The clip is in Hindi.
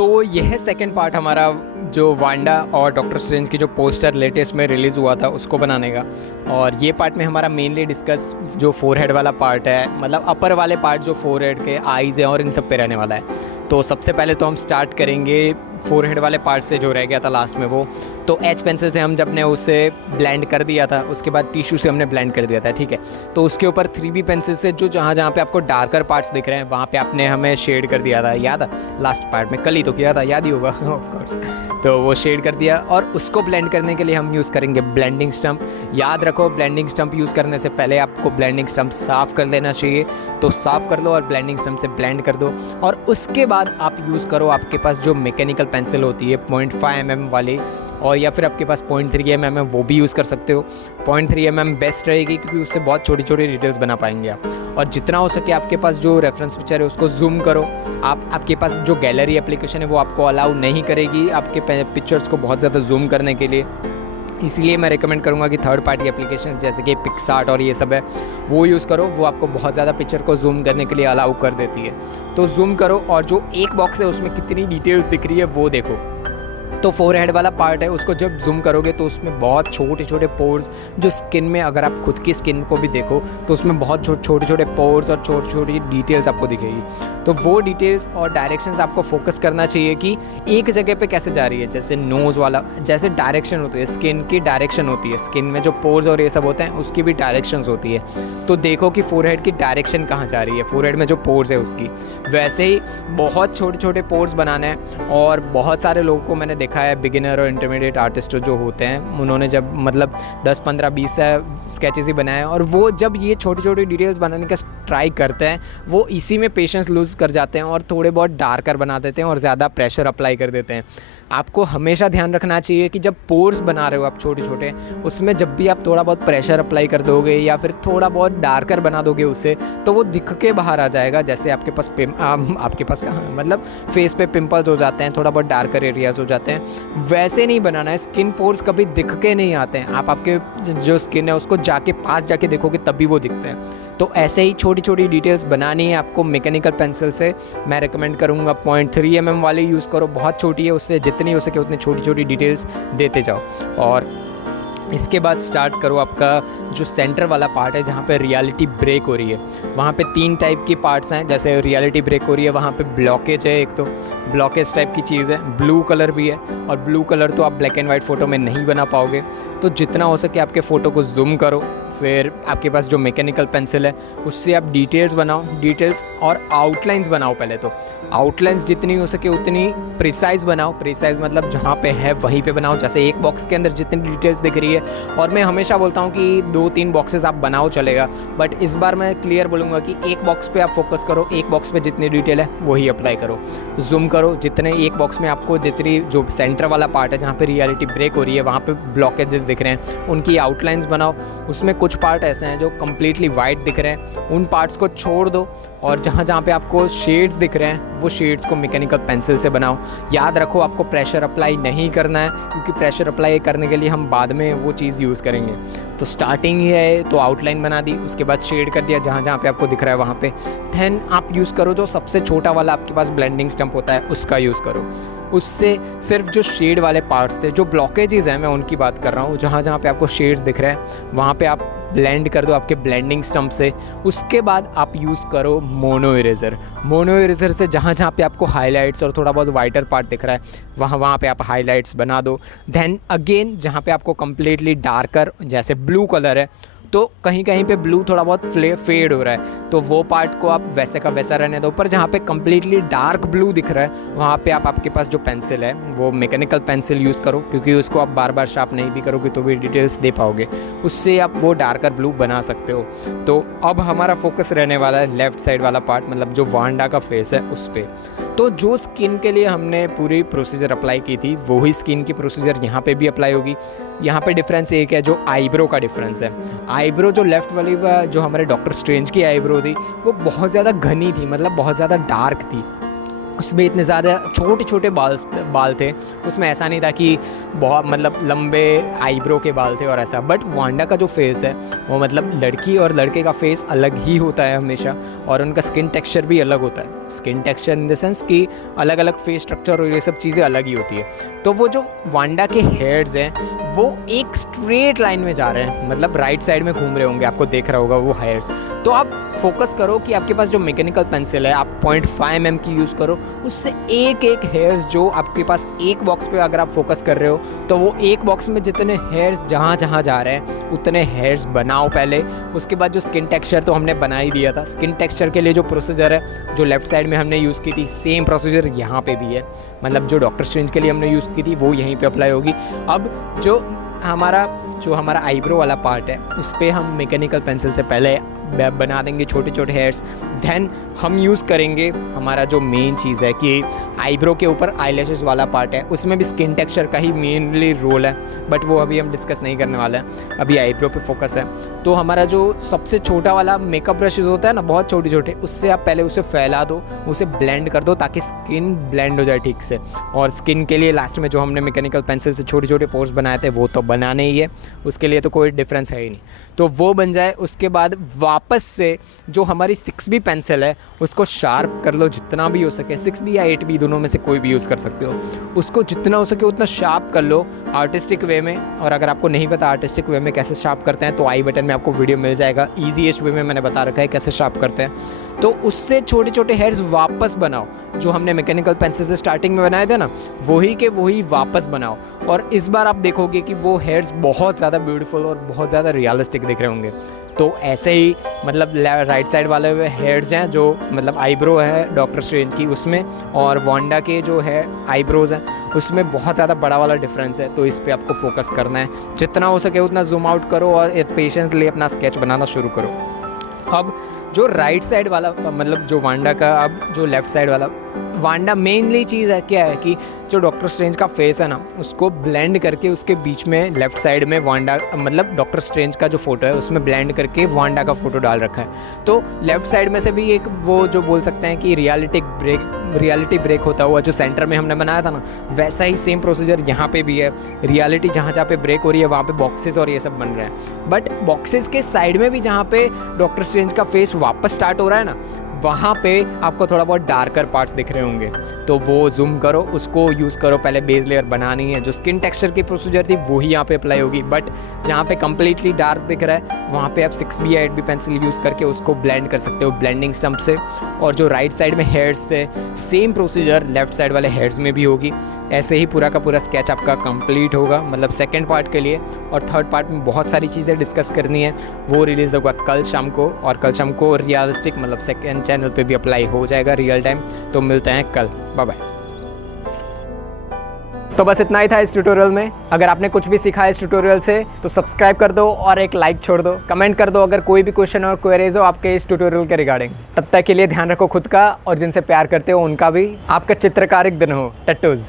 तो यह सेकंड पार्ट हमारा जो वांडा और डॉक्टर स्ट्रेंज की जो पोस्टर लेटेस्ट में रिलीज़ हुआ था उसको बनाने का। और ये पार्ट में हमारा मेनली डिस्कस जो फोरहेड वाला पार्ट है, मतलब अपर वाले पार्ट जो फोरहेड के आईज़ हैं और इन सब पे रहने वाला है। तो सबसे पहले तो हम स्टार्ट करेंगे फोरहेड वाले पार्ट से जो रह गया था लास्ट में वो। तो एच पेंसिल से हम जब ने उसे ब्लेंड कर दिया था, उसके बाद टिश्यू से हमने ब्लेंड कर दिया था, ठीक है। तो उसके ऊपर 3B पेंसिल से जो जहाँ जहाँ पे आपको डार्कर पार्ट्स दिख रहे हैं वहाँ पे आपने हमें शेड कर दिया था, याद है? लास्ट पार्ट में कल ही तो किया था, याद ही होगा ऑफ कोर्स। तो वो शेड कर दिया और उसको ब्लेंड करने के लिए हम यूज़ करेंगे ब्लेंडिंग स्टम्प। याद रखो, ब्लेंडिंग स्टम्प यूज़ करने से पहले आपको ब्लेंडिंग स्टम्प साफ़ कर देना चाहिए। तो साफ़ कर लो और ब्लेंडिंग स्टम्प से ब्लेंड कर दो। और उसके बाद आप यूज़ करो आपके पास जो मैकेनिकल पेंसिल होती है 0.5 mm वाली, और या फिर आपके पास 0.3 mm है वो भी यूज़ कर सकते हो। 0.3 mm बेस्ट रहेगी क्योंकि उससे बहुत छोटी छोटी डिटेल्स बना पाएंगे आप। और जितना हो सके आपके पास जो रेफरेंस पिक्चर है उसको जूम करो। आपके पास जो गैलरी एप्लीकेशन है वो आपको अलाउ नहीं करेगी आपके पिक्चर्स को बहुत ज़्यादा जूम करने के लिए। इसलिए मैं रिकमेंड करूँगा कि थर्ड पार्टी एप्लीकेशन जैसे कि पिक्सआर्ट और ये सब है वो यूज़ करो। वो आपको बहुत ज़्यादा पिक्चर को जूम करने के लिए अलाउ कर देती है। तो जूम करो और जो एक बॉक्स है उसमें कितनी डिटेल्स दिख रही है वो देखो। तो फोरहेड वाला पार्ट है उसको जब जूम करोगे तो उसमें बहुत छोटे छोटे पोर्स, जो स्किन में अगर आप खुद की स्किन को भी देखो तो उसमें बहुत छोटे छोटे पोर्स और छोटी छोटी डिटेल्स आपको दिखेगी। तो वो डिटेल्स और डायरेक्शंस आपको फोकस करना चाहिए कि एक जगह पे कैसे जा रही है। जैसे नोज़ वाला जैसे डायरेक्शन होती है, स्किन की डायरेक्शन होती है, स्किन में जो पोर्स और ये सब होते हैं उसकी भी डायरेक्शंस होती है। तो देखो कि फोरहेड की डायरेक्शन कहाँ जा रही है, फोरहेड में जो पोर्स है उसकी। वैसे ही बहुत छोटे छोटे पोर्स बनाने हैं। और बहुत सारे लोगों को मैंने देखा है, बिगिनर और इंटरमीडिएट आर्टिस्ट जो होते हैं, उन्होंने जब मतलब 10 15 20 स्केचेस ही बनाए और वो जब ये छोटी छोटी डिटेल्स बनाने का ट्राई करते हैं वो इसी में पेशेंस लूज़ कर जाते हैं और थोड़े बहुत डार्कर बना देते हैं और ज़्यादा प्रेशर अप्लाई कर देते हैं। आपको हमेशा ध्यान रखना चाहिए कि जब पोर्स बना रहे हो आप छोटे छोटे, उसमें जब भी आप थोड़ा बहुत प्रेशर अप्लाई कर दोगे या फिर थोड़ा बहुत डार्कर बना दोगे उसे, तो वो दिख के बाहर आ जाएगा। जैसे आपके पास कहाँ मतलब फेस पे पिंपल्स हो जाते हैं, थोड़ा बहुत डार्कर एरियाज हो जाते हैं, वैसे नहीं बनाना है। स्किन पोर्स कभी दिख के नहीं आते हैं, आप आपके जो स्किन है उसको जाके पास जाके देखोगे तभी वो दिखते हैं। तो ऐसे ही छोटी छोटी डिटेल्स बनानी है आपको मैकेनिकल पेंसिल से। मैं रिकमेंड करूँगा 0.3 mm वाली यूज़ करो, बहुत छोटी है, उससे जितनी हो सके उतनी छोटी छोटी डिटेल्स देते जाओ। और इसके बाद स्टार्ट करो आपका जो सेंटर वाला पार्ट है जहाँ पे रियलिटी ब्रेक हो रही है। वहाँ पे 3 टाइप की पार्ट्स हैं। जैसे रियलिटी ब्रेक हो रही है वहाँ पे ब्लॉकेज है, एक तो ब्लॉकेज टाइप की चीज़ है, ब्लू कलर भी है। और ब्लू कलर तो आप ब्लैक एंड वाइट फ़ोटो में नहीं बना पाओगे। तो जितना हो सके आपके फ़ोटो को जूम करो, फिर आपके पास जो मैकेनिकल पेंसिल है उससे आप डिटेल्स बनाओ, डिटेल्स और आउटलाइंस बनाओ। पहले तो आउटलाइंस जितनी हो सके उतनी प्रिसाइज बनाओ। प्रिसाइज मतलब जहाँ पे है वहीं पे बनाओ। जैसे एक बॉक्स के अंदर जितनी डिटेल्स दिख रही है, और मैं हमेशा बोलता हूँ कि 2-3 बॉक्सेस आप बनाओ चलेगा, बट इस बार मैं क्लियर बोलूँगा कि एक बॉक्स पे आप फोकस करो, एक बॉक्स पे जितनी डिटेल है वही अप्लाई करो। जूम करो, जितने एक बॉक्स में आपको जितनी जो सेंटर वाला पार्ट है जहाँ पे रियलिटी ब्रेक हो रही है वहाँ पे ब्लॉकेजेस दिख रहे हैं उनकी आउटलाइंस बनाओ। उसमें कुछ पार्ट ऐसे हैं जो कम्प्लीटली वाइट दिख रहे हैं, उन पार्ट्स को छोड़ दो। और जहाँ जहाँ पे आपको शेड्स दिख रहे हैं वो शेड्स को मैकेनिकल पेंसिल से बनाओ। याद रखो आपको प्रेशर अप्लाई नहीं करना है, क्योंकि प्रेशर अप्लाई करने के लिए हम बाद में वो चीज़ यूज़ करेंगे। तो स्टार्टिंग ही है तो आउटलाइन बना दी, उसके बाद शेड कर दिया जहाँ जहाँ पे आपको दिख रहा है वहाँ पे। देन आप यूज़ करो जो सबसे छोटा वाला आपके पास ब्लेंडिंग स्टम्प होता है उसका यूज़ करो। उससे सिर्फ जो शेड वाले पार्ट्स थे, जो ब्लॉकेजेस हैं, मैं उनकी बात कर रहा हूँ, जहाँ जहाँ पे आपको शेड्स दिख रहे हैं वहाँ पे आप ब्लेंड कर दो आपके ब्लेंडिंग स्टम्प से। उसके बाद आप यूज़ करो मोनो इरेज़र। मोनो इरेज़र से जहाँ जहाँ पे आपको हाइलाइट्स और थोड़ा बहुत वाइटर पार्ट दिख रहा है वहाँ पे आप हाइलाइट्स बना दो। देन अगेन जहाँ पे आपको कम्प्लीटली डार्कर जैसे ब्लू कलर है तो कहीं कहीं पे ब्लू थोड़ा बहुत फेड हो रहा है तो वो पार्ट को आप वैसे का वैसा रहने दो। पर जहाँ पे कम्प्लीटली डार्क ब्लू दिख रहा है वहाँ पे आप आपके पास जो पेंसिल है वो मैकेनिकल पेंसिल यूज़ करो, क्योंकि उसको आप बार बार शार्प नहीं भी करोगे तो भी डिटेल्स दे पाओगे, उससे आप वो डार्कर ब्लू बना सकते हो। तो अब हमारा फोकस रहने वाला है लेफ़्ट साइड वाला पार्ट, मतलब जो वांडा का फेस है उस पर। तो जो स्किन के लिए हमने पूरी प्रोसीजर अप्लाई की थी वही स्किन की प्रोसीजर यहाँ पे भी अप्लाई होगी। यहाँ पे डिफरेंस एक है, जो आईब्रो का डिफरेंस है। आईब्रो जो लेफ़्ट वाली जो हमारे डॉक्टर स्ट्रेंज की आईब्रो थी वो बहुत ज़्यादा घनी थी, मतलब बहुत ज़्यादा डार्क थी। उसमें इतने ज़्यादा छोटे छोटे बाल थे, उसमें ऐसा नहीं था कि बहुत मतलब लंबे आईब्रो के बाल थे और ऐसा। बट वांडा का जो फेस है वो मतलब लड़की और लड़के का फेस अलग ही होता है हमेशा, और उनका स्किन टेक्सचर भी अलग होता है। Skin texture in the sense कि अलग अलग फेस स्ट्रक्चर और ये सब चीज़ें अलग ही होती है। तो वो जो वांडा के हेयर्स हैं वो एक स्ट्रेट लाइन में जा रहे हैं, मतलब राइट साइड में घूम रहे होंगे, आपको देख रहा होगा वो हेयर्स। तो आप फोकस करो कि आपके पास जो मैकेनिकल पेंसिल है आप 0.5 mm की यूज़ करो, उससे एक एक हेयर्स जो आपके पास एक बॉक्स पे अगर आप फोकस कर रहे हो तो वो एक बॉक्स में जितने हेयर्स जहाँ जहाँ जा रहे हैं उतने हेयर्स बनाओ पहले। उसके बाद जो स्किन टेक्सचर तो हमने बना ही दिया था, स्किन टेक्सचर के लिए जो प्रोसीजर है जो लेफ्ट साइड में हमने यूज़ की थी सेम प्रोसीजर यहाँ पे भी है, मतलब जो डॉक्टर स्ट्रेंज के लिए हमने यूज़ की थी वो यहीं पे अप्लाई होगी। अब जो हमारा आईब्रो वाला पार्ट है उस पर हम मैकेनिकल पेंसिल से पहले बना देंगे छोटे छोटे हेयर्स, देन हम यूज़ करेंगे हमारा जो मेन चीज़ है कि आईब्रो के ऊपर आईलैशेस वाला पार्ट है, उसमें भी स्किन टेक्सचर का ही मेनली रोल है, बट वो अभी हम डिस्कस नहीं करने वाले हैं, अभी आईब्रो पे फोकस है। तो हमारा जो सबसे छोटा वाला मेकअप ब्रशेज होता है ना, बहुत छोटे छोटे, उससे आप पहले उसे फैला दो, उसे ब्लेंड कर दो ताकि स्किन ब्लेंड हो जाए ठीक से। और स्किन के लिए लास्ट में जो हमने मैकेनिकल पेंसिल से छोटे छोटे पोर्स बनाए थे वो तो बनाने ही है, उसके लिए तो कोई डिफरेंस है ही नहीं, तो वो बन जाए। उसके बाद वापस से जो हमारी 6B पेंसिल है उसको शार्प कर लो जितना भी हो सके, 6B या 8B दोनों में से कोई भी यूज़ कर सकते हो, उसको जितना हो सके उतना शार्प कर लो आर्टिस्टिक वे में। और अगर आपको नहीं पता आर्टिस्टिक वे में कैसे शार्प करते हैं तो आई बटन में आपको वीडियो मिल जाएगा, ईजीएस्ट वे में मैंने बता रखा है कैसे शार्प करते हैं। तो उससे छोटे छोटे हेयर्स वापस बनाओ, जो हमने मैकेनिकल पेंसिल से स्टार्टिंग में बनाए थे ना वही के वही वापस बनाओ, और इस बार आप देखोगे कि वो हेयर्स बहुत ज़्यादा ब्यूटीफुल और बहुत ज़्यादा रियलिस्टिक दिख रहे होंगे। तो ऐसे ही मतलब राइट साइड वाले हेयर्स हैं जो मतलब आईब्रो है डॉक्टर स्ट्रेंज की उसमें, और वांडा के जो है आईब्रोज़ हैं उसमें बहुत ज़्यादा बड़ा वाला डिफरेंस है। तो इस पर आपको फोकस करना है, जितना हो सके उतना जूम आउट करो और पेशेंटली अपना स्केच बनाना शुरू करो। अब जो राइट साइड वाला मतलब जो वांडा का, अब जो लेफ़्ट साइड वाला वांडा मेनली चीज़ है क्या है कि जो डॉक्टर स्ट्रेंज का फेस है ना उसको ब्लेंड करके उसके बीच में लेफ़्ट साइड में वांडा मतलब डॉक्टर स्ट्रेंज का जो फ़ोटो है उसमें ब्लेंड करके वांडा का फ़ोटो डाल रखा है। तो लेफ़्ट साइड में से भी एक वो जो बोल सकते हैं कि रियलिटी ब्रेक होता हुआ जो सेंटर में हमने बनाया था ना, वैसा ही सेम प्रोसीजर यहाँ पे भी है। रियलिटी जहाँ जहाँ पे ब्रेक हो रही है वहाँ पे बॉक्सेस और ये सब बन रहे हैं, बट बॉक्सेस के साइड में भी जहाँ पे डॉक्टर स्ट्रेंज का फेस वापस स्टार्ट हो रहा है ना वहाँ पे आपको थोड़ा बहुत डार्कर पार्ट्स दिख रहे होंगे, तो वो जूम करो, उसको यूज़ करो। पहले बेस लेयर बनानी है, जो स्किन टेक्सचर की प्रोसीजर थी वही यहाँ पे अप्लाई होगी, बट जहाँ पे कम्प्लीटली डार्क दिख रहा है वहाँ पे आप 6B या 8B पेंसिल यूज़ करके उसको ब्लेंड कर सकते हो ब्लेंडिंग स्टम्प से। और जो राइट साइड में हेयर्स से सेम प्रोसीजर लेफ्ट साइड वाले हेयर्स में भी होगी। ऐसे ही पूरा का पूरा स्केच आपका कंप्लीट होगा, मतलब सेकंड पार्ट के लिए। और थर्ड पार्ट में बहुत सारी चीज़ें डिस्कस करनी है, वो रिलीज़ होगा कल शाम को, और कल शाम को रियलिस्टिक मतलब सेकंड चैनल पे भी अप्लाई हो जाएगा रियल टाइम। तो मिलते हैं कल, बाय बाय। तो बस इतना ही था इस ट्यूटोरियल में। अगर आपने कुछ भी सीखा इस ट्यूटोरियल से तो सब्सक्राइब कर दो और एक लाइक छोड़ दो, कमेंट कर दो अगर कोई भी क्वेश्चन और क्वेरीज हो आपके इस ट्यूटोरियल के रिगार्डिंग। तब तक के लिए ध्यान रखो खुद का और जिनसे प्यार करते हो उनका भी। आपका चित्रकारिक दिन हो। टट्टूज।